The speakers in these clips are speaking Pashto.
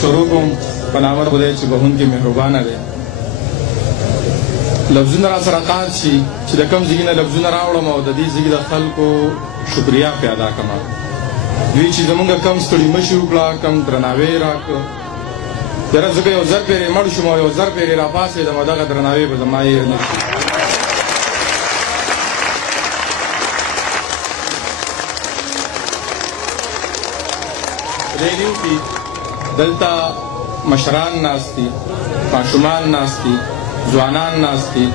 شروع کوم په نامه د خدای چې بخښونکی مهربانه دی. لفظونه را سره قات شي چې د کوم ځای نه لفظونه راوړم او د دې ځای د خلکو شکریا پې ادا کړم. دوی چې زمونږ کم ستړي مشي وکړه، کم درناوی راکړه. یاره ځکه یو زر پېرې مړ شوم او یو زر پېرې راپاڅېدم او دغه درناوی به زما هېر نه شي. ریډیو کې دلته مشران ناست دي، ماشومان ناست دي، ځوانان ناست دي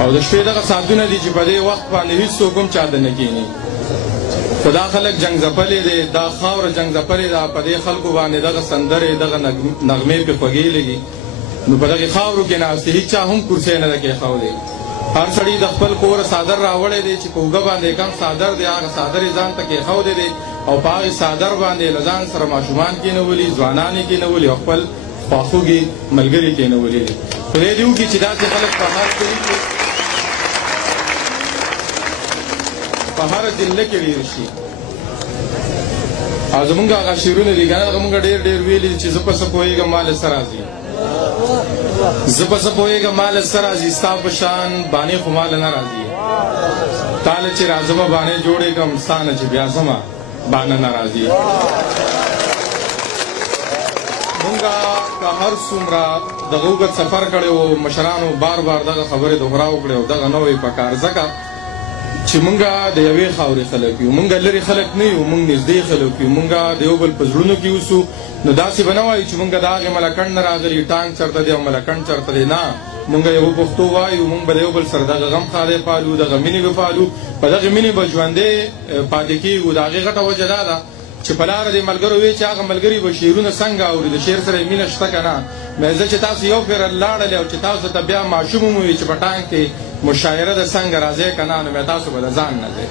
او د شپې دغه ساعتونه دي چې په دې وخت باندې هېڅوک هم چا د نه کښېني. خو دا خلک جنګ ځپلې دی، دا خاوره جنګ ځپلې ده. په دې خلکو باندې دغه سندرې دغه نغمې پې خوږې لګي. نو په دغې خاورو کې ناست دي، هېڅ چا هم کرسۍ نه ده کېښودی. هر سړي د خپل کوره څادر راوړی دی چې په اوږه باندې کم څادر دی، هغه څادر یې ځان ته کېښودی دی او په هغې څادر باندې له ځان سره ماشومان کېنولي، ځوانان یې کېنولي او خپل خواخوږي ملګري کېنولي دي. خدای دې وکړي چې داسې خلک په هر کلي کې په هره جله کې ډېر شي. او زمونږ هغه شعرونه دي که نه، هغه مونږ ډېر ډېر ویلي دي چې زه په څه پوهېږم ما له څه راځي، زه په څه پوهېږم ما له څه راځي، ستا په شان بانې خو ما له نه راځي. تا له چې راځمه بانې جوړې کړم، ستا نه چې بیا ځمه بانه نه راځي. مونږه که هر څومره دغه اوږد سفر کړی و، مشرانو بار بار دغه خبرې دوهراو کړې او دغه نه وی پکار، ځکه چې مونږه د یوې خاورې خلک یو، مونږه لرې خلک نه یو، مونږ نږدې خلک یو، مونږه د یو بل په زړونو کې اوسو. نو داسې به نه وایو چې مونږ د هغې ملکنډ نه راغلي، ټانک چېرته دی او ملکنډ چېرته دی. نه، مونږ یو پښتو وایو، مونږ به د یو بل سره دغه غم خالی پالو، دغه مینې به پالو، په دغې مینې به ژوندی پاتې کېږو. د هغې غټه وجه دا ده چې په لاره دې ملګرو وی چې هغه ملګري به شعرونه څنګه اوري، د شعر سره یې مینه شته که نه. زه چې تاسو یو پېره لاړلې او چې تاسو ته بیا ماشوم وموي چې په ټانک کې مشاعره ده څنګه راځئ که نه، نو بیا تاسو به د ځان نه ځئ.